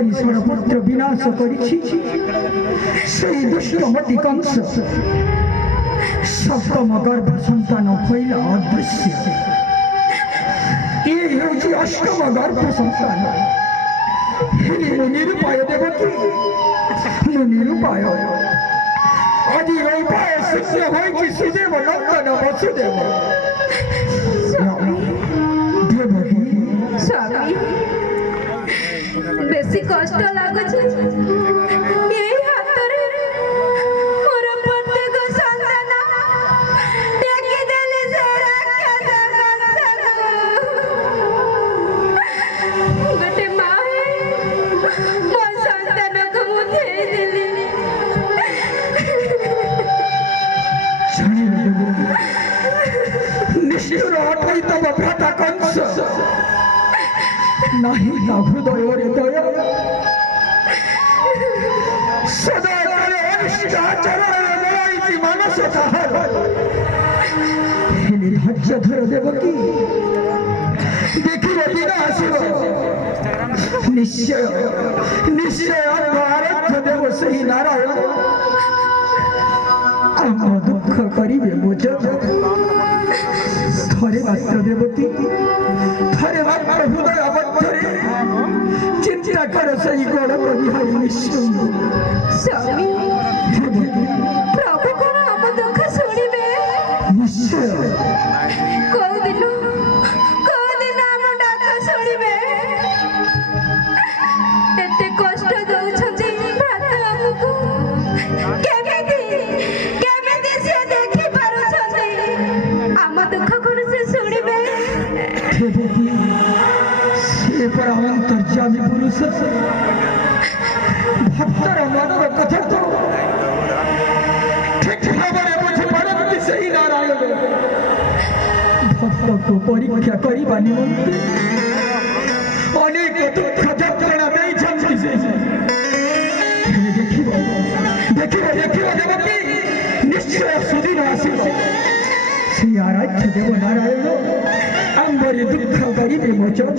କରି ସରପୁତ୍ର ବିନାଶ କରିଛି ସେହି ଦୁଷ୍ଟମତି କଂସ ସପ୍ତମ ଗର୍ଭ ସନ୍ତାନ ହୋଇଲା ଅଦୃଶ୍ୟ। ଇଏ ହେଉଛି ଅଷ୍ଟମ ଗର୍ଭ ସନ୍ତାନ। ମୁଁ ନିରୁପାୟ ଦେବକୀ, ମୁଁ ନିରୁପାୟ। ଆଜି ଉପାୟ ଶିଷ୍ୟ ହୋଇଛି ସୁଦେବ ନନ୍ଦନ ବସୁଦେବ। ଦେବକୀ স্বামী বেশি কষ্ট লাগুছে এই হাতরে মোর প্রত্যেক সন্তান টেকি দেলে সে রাক্ষস গোটে মা ମୋ ସନ୍ତାନକୁ ମୁଁ ଦେଇଦେଲି। ନିଷ୍ଠୁର ଅଟଇ ତବ ଭ୍ରାତା କଂସ ନାହିଁ ତା ହୃଦୟରେ ଦୟା। ସଦାକାଳେ ଅନିଷ୍ଟ ଆଚରଣରେ ବଳାଇଛି ମାନସ ତାହାର। ହେଲେ ଧୈର୍ଯ୍ୟ ଧର ଦେବକୀ, ଦେଖିବ ଦିନ ଆସିବ ନିଶ୍ଚୟ ନିଶ୍ଚୟ ଆମ ଆରାଧ୍ୟ ଦେବ ସେହି ନାରାୟଣ ଆମ ଦୁଃଖ କରିବେ ମୋଚନ। ଥରେ ମାତ୍ର ଦେବତୀ, ଥରେ ମାତ୍ର ହୃଦୟ ମଧ୍ୟରେ ଚିନ୍ତା କର ସେହି ଗଡ଼କ ବିହାରୀ ନିଶ୍ଚୟ। ସ୍ୱାମୀ ପ୍ରଭୁ କଣ ଆମ ଦୁଃଖ ଶୁଣିବେ? ନିଶ୍ଚୟ କୋଉଦିନ ଆମ ଡାକ ଶୁଣିବେ? ଏତେ କଷ୍ଟ ଦଉଛନ୍ତି ଭ୍ରାତା ଆମକୁ, କେମିତି ସେ ଦେଖି ପାରୁଛନ୍ତି? ଆମ ଦୁଃଖ କଣ ସେ ଶୁଣିବେ? ସେ ପରା ଅନ୍ତର୍ଯ୍ୟାମୀ ପୁରୁଷ, ଭକ୍ତର ମନର କଥା ତ ଠିକ୍ ଭାବରେ ବୁଝିପାରନ୍ତି ସେହି ନାରାୟଣ। ଭକ୍ତକୁ ପରୀକ୍ଷା କରିବା ନିମନ୍ତେ ଅନେକ ଦୁଃଖ ଯନ୍ତ୍ରଣା ଦେଇଛନ୍ତି ସେ। ଦେଖିବ ଦେବକୀ, ନିଶ୍ଚୟ ସୁଦିନ ଆସିବ ସେହି ଆରାଧ୍ୟ ଦେବ ନାରାୟଣ ଆମରି ଦୁଃଖ କରିବେ ମୋଚନ।